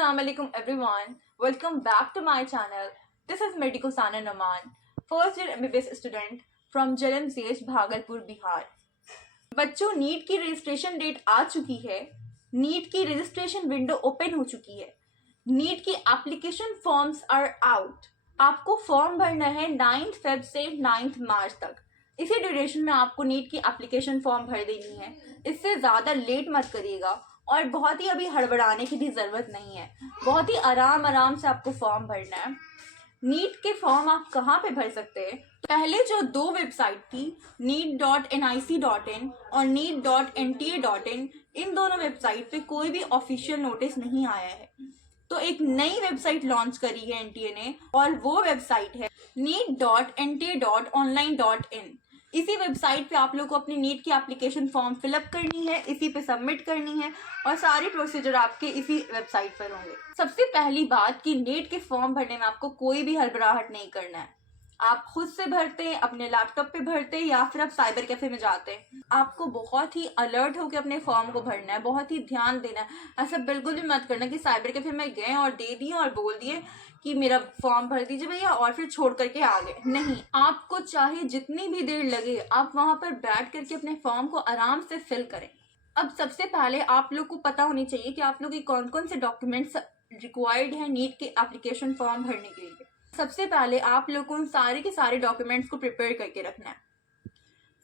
Assalamualaikum everyone. Welcome back to my channel. This is Medical Sana Naman, first year MBBS student from JLMCH Bhagalpur Bihar. बच्चों, NEET की registration date आ चुकी है। NEET की registration window open हो चुकी है। NEET की एप्लीकेशन फॉर्म्स आर आउट। आपको फॉर्म भरना है 9 फेब से 9 मार्च तक। इसी ड्यूरेशन में आपको नीट की एप्लीकेशन फॉर्म भर देनी है। इससे ज़्यादा लेट मत करिएगा और बहुत ही अभी हड़बड़ाने की भी ज़रूरत नहीं है। बहुत ही आराम से आपको फॉर्म भरना है। नीट के फॉर्म आप कहाँ पे भर सकते हैं? पहले जो दो वेबसाइट थी, neet.nic.in और neet.nta.in, इन दोनों वेबसाइट पे कोई भी ऑफिशियल नोटिस नहीं आया है। तो एक नई वेबसाइट लॉन्च करी है एनटीए ने और वो वेबसाइट है neet.nta.online.in। इसी वेबसाइट पे आप लोग को अपनी नीट की एप्लीकेशन फॉर्म फिलअप करनी है, इसी पे सबमिट करनी है और सारी प्रोसीजर आपके इसी वेबसाइट पर होंगे। सबसे पहली बात कि नीट के फॉर्म भरने में आपको कोई भी हड़बड़ाहट नहीं करना है। आप खुद से भरते हैं, अपने लैपटॉप पे भरते हैं या फिर आप साइबर कैफे में जाते हैं। आपको बहुत ही अलर्ट होकर अपने फॉर्म को भरना है, बहुत ही ध्यान देना है। ऐसा बिल्कुल भी मत करना कि साइबर कैफे में गए और दे दिए और बोल दिए कि मेरा फॉर्म भर दीजिए भैया और फिर छोड़ करके आ गए। नहीं, आपको चाहे जितनी भी देर लगे आप वहां पर बैठ करके अपने फॉर्म को आराम से फिल करें। अब सबसे पहले आप लोग को पता होनी चाहिए कि आप लोग के कौन कौन से डॉक्यूमेंट्स रिक्वायर्ड है नीट के एप्लीकेशन फॉर्म भरने के लिए। सबसे पहले आप लोग को उन सारे के सारे डॉक्यूमेंट्स को प्रिपेयर करके रखना है।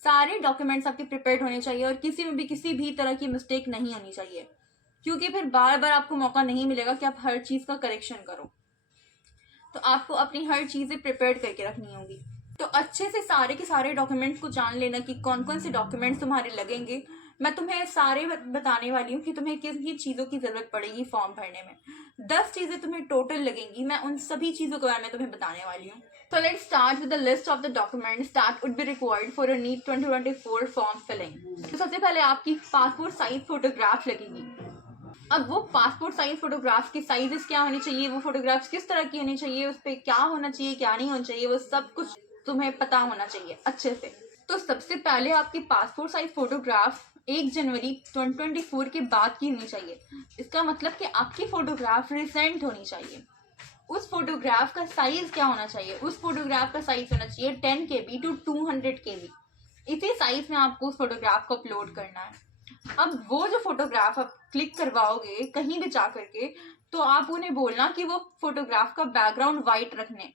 सारे डॉक्यूमेंट्स आपके प्रिपेयर्ड होने चाहिए और किसी में भी किसी भी तरह की मिस्टेक नहीं होनी चाहिए, क्योंकि फिर बार बार आपको मौका नहीं मिलेगा कि आप हर चीज़ का करेक्शन करो। तो आपको अपनी हर चीज़ें प्रिपेयर करके रखनी होगी। तो अच्छे से सारे के सारे डॉक्यूमेंट्स को जान लेना कि कौन कौन से डॉक्यूमेंट्स तुम्हारे लगेंगे। मैं तुम्हें सारे बताने वाली हूँ कि तुम्हें किन किन चीज़ों की ज़रूरत पड़ेगी फॉर्म भरने में। 10 चीज़ें तुम्हें टोटल लगेंगी। मैं उन सभी चीज़ों के बारे में तुम्हें बताने वाली हूँ। So let's start with the list of the documents that would be required for a NEET 2024 form filling. तो सबसे पहले आपकी पासपोर्ट साइज फोटोग्राफ लगेगी। अब वो पासपोर्ट साइज फोटोग्राफ की साइजेस क्या होनी चाहिए, वो फोटोग्राफ्स किस तरह की होनी चाहिए, उस पर क्या होना चाहिए क्या नहीं होना चाहिए, वो सब कुछ तुम्हें पता होना चाहिए अच्छे से। तो सबसे पहले आपकी पासपोर्ट साइज फोटोग्राफ 1 जनवरी 2024 के बाद की होनी चाहिए। इसका मतलब कि आपकी फोटोग्राफ रिसेंट होनी चाहिए। उस फोटोग्राफ का साइज क्या होना चाहिए? उस फोटोग्राफ का साइज होना चाहिए 10 KB to 200 KB। इसी साइज में आपको उस फोटोग्राफ को अपलोड करना है। अब वो जो फोटोग्राफ आप क्लिक करवाओगे कहीं भी जा करके, तो आप उन्हें बोलना कि वो फोटोग्राफ का बैकग्राउंड वाइट रखने।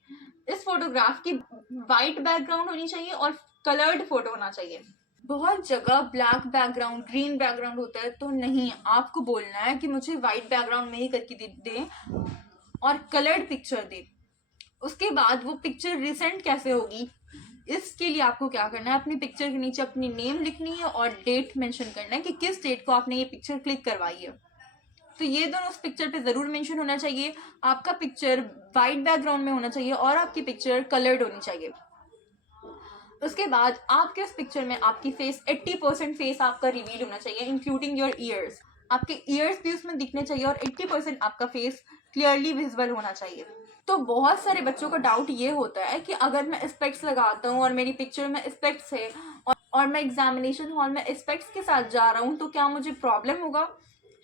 इस फोटोग्राफ की वाइट बैकग्राउंड होनी चाहिए और कलर्ड फोटो होना चाहिए। बहुत जगह ब्लैक बैकग्राउंड, ग्रीन बैकग्राउंड होता है, तो नहीं, आपको बोलना है कि मुझे वाइट बैकग्राउंड में ही करके दे और कलर्ड पिक्चर दे। उसके बाद वो पिक्चर रिसेंट कैसे होगी, इसके लिए आपको क्या करना है, अपनी पिक्चर के नीचे अपनी नेम लिखनी है और डेट मेंशन करना है कि किस डेट को आपने ये पिक्चर क्लिक करवाई है। तो ये दोनों उस पिक्चर पे ज़रूर मेंशन होना चाहिए। आपका पिक्चर वाइट बैकग्राउंड में होना चाहिए और आपकी पिक्चर कलर्ड होनी चाहिए। उसके बाद आपके उस पिक्चर में आपकी फेस 80% फेस आपका रिवील होना चाहिए, इंक्लूडिंग योर ईयर्स। आपके ईयर्स भी उसमें दिखने चाहिए और 80% आपका फेस क्लियरली विजिबल होना चाहिए। तो बहुत सारे बच्चों का डाउट ये होता है कि अगर मैं स्पेक्स लगाता हूँ और मेरी पिक्चर में स्पेक्स है और मैं एग्जामिनेशन हॉल में स्पेक्स के साथ जा रहा हूँ तो क्या मुझे प्रॉब्लम होगा?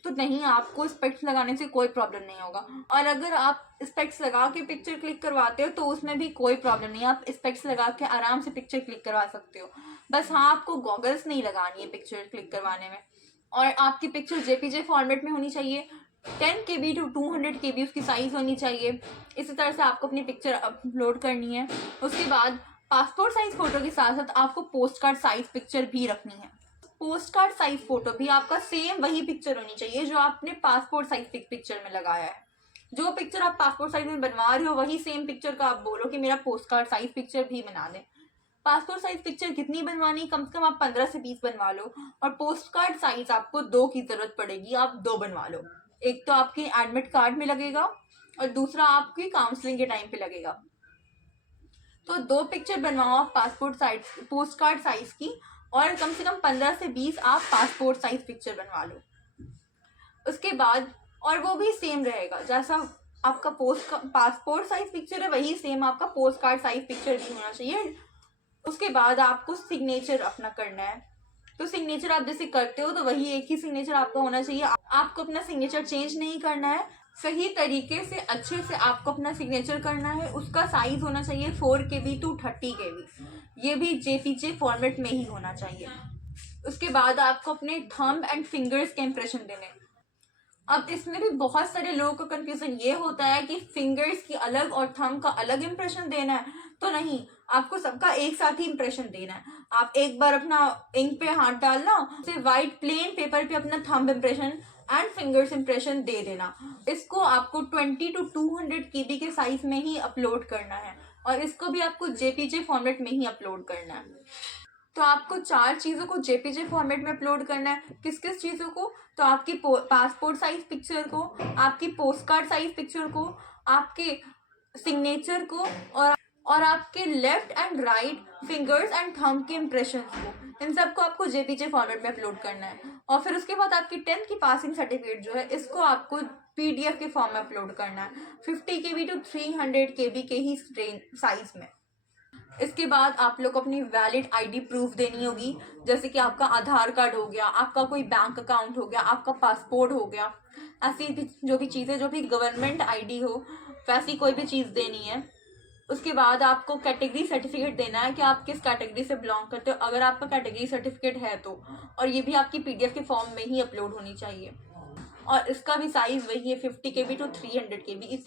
तो नहीं, आपको स्पेक्स लगाने से कोई प्रॉब्लम नहीं होगा। और अगर आप स्पेक्स लगा के पिक्चर क्लिक करवाते हो तो उसमें भी कोई प्रॉब्लम नहीं है। आप स्पेक्स लगा के आराम से पिक्चर क्लिक करवा सकते हो। बस हाँ, आपको गॉगल्स नहीं लगानी है पिक्चर क्लिक करवाने में। और आपकी पिक्चर JPG फॉर्मेट में होनी चाहिए। 10 KB to 200 KB उसकी साइज होनी चाहिए। इसी तरह से आपको अपनी पिक्चर अपलोड करनी है। उसके बाद पासपोर्ट साइज फोटो के साथ साथ आपको पोस्ट कार्ड साइज पिक्चर भी रखनी है। पोस्ट कार्ड साइज फोटो भी आपका सेम वही पिक्चर होनी चाहिए जो आपने पासपोर्ट साइज पिक्चर में लगाया है। जो पिक्चर आप पासपोर्ट साइज में बनवा रहे हो वही सेम पिक्चर का आप बोलो कि मेरा पोस्ट कार्ड साइज पिक्चर भी बना दें। पासपोर्ट साइज पिक्चर कितनी बनवानी, कम से कम आप 15 से 20 बनवा लो। और पोस्ट कार्ड साइज आपको 2 की जरूरत पड़ेगी, आप 2 बनवा लो। एक तो आपके एडमिट कार्ड में लगेगा और दूसरा आपकी काउंसलिंग के टाइम पे लगेगा। तो 2 पिक्चर बनवाओ passport size post card size की और कम से कम 15 से 20 आप पासपोर्ट साइज पिक्चर बनवा लो। उसके बाद और वो भी सेम रहेगा, जैसा आपका पासपोर्ट साइज पिक्चर है वही सेम आपका पोस्ट कार्ड साइज पिक्चर भी होना चाहिए। उसके बाद आपको सिग्नेचर अपना करना है। तो सिग्नेचर आप जैसे करते हो तो वही एक ही सिग्नेचर आपका होना चाहिए। आपको अपना सिग्नेचर चेंज नहीं करना है, सही तरीके से अच्छे से आपको अपना सिग्नेचर करना है। उसका साइज होना चाहिए 4 KB to 30 KB, ये भी JPG फॉर्मेट में ही होना चाहिए। उसके बाद आपको अपने थंब एंड फिंगर्स के इम्प्रेशन देने हैं। अब इसमें भी बहुत सारे लोगों का कंफ्यूजन ये होता है कि फिंगर्स की अलग और थंब का अलग इम्प्रेशन देना है, तो नहीं, आपको सबका एक साथ ही इम्प्रेशन देना है। आप एक बार अपना इंक पे हाथ डालना, फिर वाइट प्लेन पेपर पे अपना thumb impression and fingers impression दे देना। इसको आपको 20 to 200 KB के साइज में ही अपलोड करना है और इसको भी आपको JPG फॉर्मेट में ही अपलोड करना है। तो आपको 4 चीज़ों को JPG फॉर्मेट में अपलोड करना है। किस किस चीज़ों को? तो आपकी पासपोर्ट साइज पिक्चर को, आपकी पोस्ट कार्ड साइज पिक्चर को, आपके सिग्नेचर को, और आपके left and right fingers and thumb के इम्प्रेशन को, इन सबको आपको JPG फॉर्मेट में अपलोड करना है। और फिर उसके बाद आपकी 10th की पासिंग सर्टिफिकेट जो है, इसको आपको PDF के फॉर्म में अपलोड करना है, 50 KB to 300 KB के ही साइज में। इसके बाद आप लोग को अपनी वैलिड ID प्रूफ देनी होगी, जैसे कि आपका आधार कार्ड हो गया, आपका कोई बैंक अकाउंट हो गया, आपका पासपोर्ट हो गया, ऐसी जो भी चीज़ें, जो भी गवर्नमेंट ID हो, वैसी कोई भी चीज़ देनी है। उसके बाद आपको कैटेगरी सर्टिफिकेट देना है कि आप किस कैटेगरी से बिलोंग करते हो, अगर आपका कैटेगरी सर्टिफिकेट है तो, और ये भी आपकी PDF के फॉर्म में ही अपलोड होनी चाहिए। और इसका भी साइज़ वही है 50 KB to 300 KB,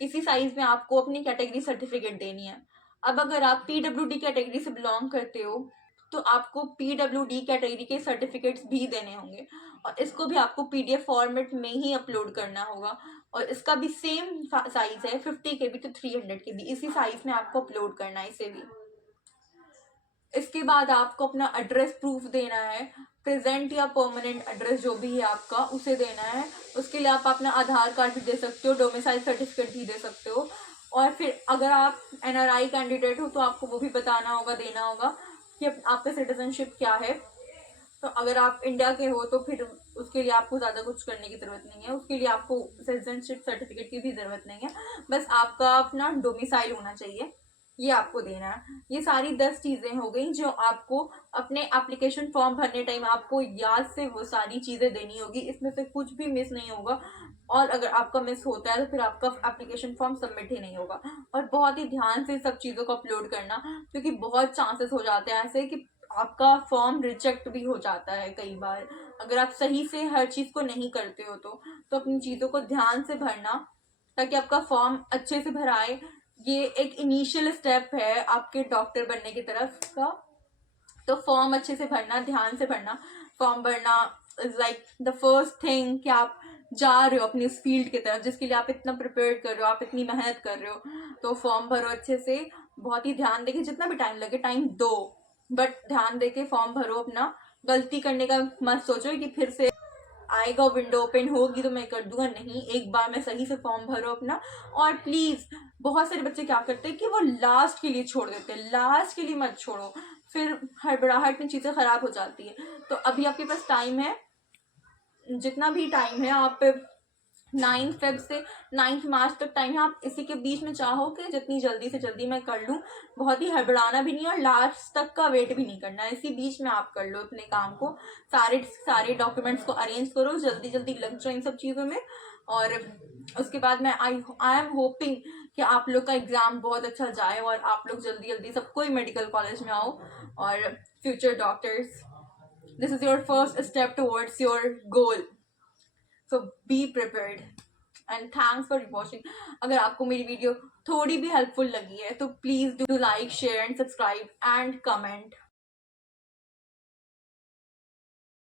इसी साइज़ में आपको अपनी कैटेगरी सर्टिफिकेट देनी है। अब अगर आप PWD कैटेगरी से बिलोंग करते हो तो आपको PWD कैटेगरी के सर्टिफिकेट्स भी देने होंगे और इसको भी आपको PDF फॉर्मेट में ही अपलोड करना होगा और इसका भी सेम साइज़ है 50 KB to 300 KB, इसी साइज़ में आपको अपलोड करना है इसे भी। इसके बाद आपको अपना एड्रेस प्रूफ देना है, प्रेजेंट या परमानेंट एड्रेस जो भी है आपका, उसे देना है। उसके लिए आप अपना आधार कार्ड भी दे सकते हो, डोमिसाइल सर्टिफिकेट भी दे सकते हो। और फिर अगर आप NRI कैंडिडेट हो तो आपको वो भी बताना होगा, देना होगा कि आपका सिटीजनशिप क्या है। तो अगर आप इंडिया के हो तो फिर उसके लिए आपको ज़्यादा कुछ करने की ज़रूरत नहीं है, उसके लिए आपको सिटीजनशिप सर्टिफिकेट की भी ज़रूरत नहीं है, बस आपका अपना डोमिसाइल होना चाहिए, ये आपको देना है। ये सारी 10 चीज़ें हो गई जो आपको अपने एप्लीकेशन फॉर्म भरने टाइम आपको याद से वो सारी चीज़ें देनी होगी, इसमें से कुछ भी मिस नहीं होगा। और अगर आपका मिस होता है तो फिर आपका एप्लीकेशन फॉर्म सबमिट ही नहीं होगा। और बहुत ही ध्यान से सब चीज़ों को अपलोड करना, क्योंकि बहुत चांसेस हो जाते हैं ऐसे कि आपका फॉर्म रिजेक्ट भी हो जाता है कई बार, अगर आप सही से हर चीज़ को नहीं करते हो तो अपनी चीज़ों को ध्यान से भरना ताकि आपका फॉर्म अच्छे से भराए। ये एक इनिशियल स्टेप है आपके डॉक्टर बनने की तरफ का, तो फॉर्म अच्छे से भरना, ध्यान से भरना। फॉर्म भरना is like the first thing कि आप जा रहे हो अपनी उस फील्ड की तरफ जिसके लिए आप इतना प्रिपेयर कर रहे हो, आप इतनी मेहनत कर रहे हो, तो फॉर्म भरो अच्छे से, बहुत ही ध्यान देके, जितना भी टाइम लगे टाइम दो, बट ध्यान देके फॉर्म भरो अपना। गलती करने का मत सोचो कि फिर से आएगा विंडो ओपन होगी तो मैं कर दूंगा, नहीं, एक बार में सही से फॉर्म भरो अपना। और प्लीज़, बहुत सारे बच्चे क्या करते हैं कि वो लास्ट के लिए छोड़ देते हैं, लास्ट के लिए मत छोड़ो, फिर हड़बड़ाहट में चीज़ें ख़राब हो जाती है। तो अभी आपके पास टाइम है, जितना भी टाइम है, आप 9 फेब से 9 मार्च तक टाइम है, आप इसी के बीच में चाहो कि जितनी जल्दी से जल्दी मैं कर लूँ, बहुत ही हड़बड़ाना भी नहीं और लास्ट तक का वेट भी नहीं करना है, इसी बीच में आप कर लो अपने काम को, सारे डॉक्यूमेंट्स को अरेंज करो, जल्दी जल्दी लग जाओ इन सब चीज़ों में। और उसके बाद मैं आई एम होपिंग कि आप लोग का एग्ज़ाम बहुत अच्छा जाए और आप लोग जल्दी जल्दी सब कोई मेडिकल कॉलेज में आओ और future doctors. This is your first step towards your goal, so be prepared and thanks for watching. अगर आपको मेरी वीडियो थोड़ी भी हेल्पफुल लगी है तो please do like, share and subscribe and comment.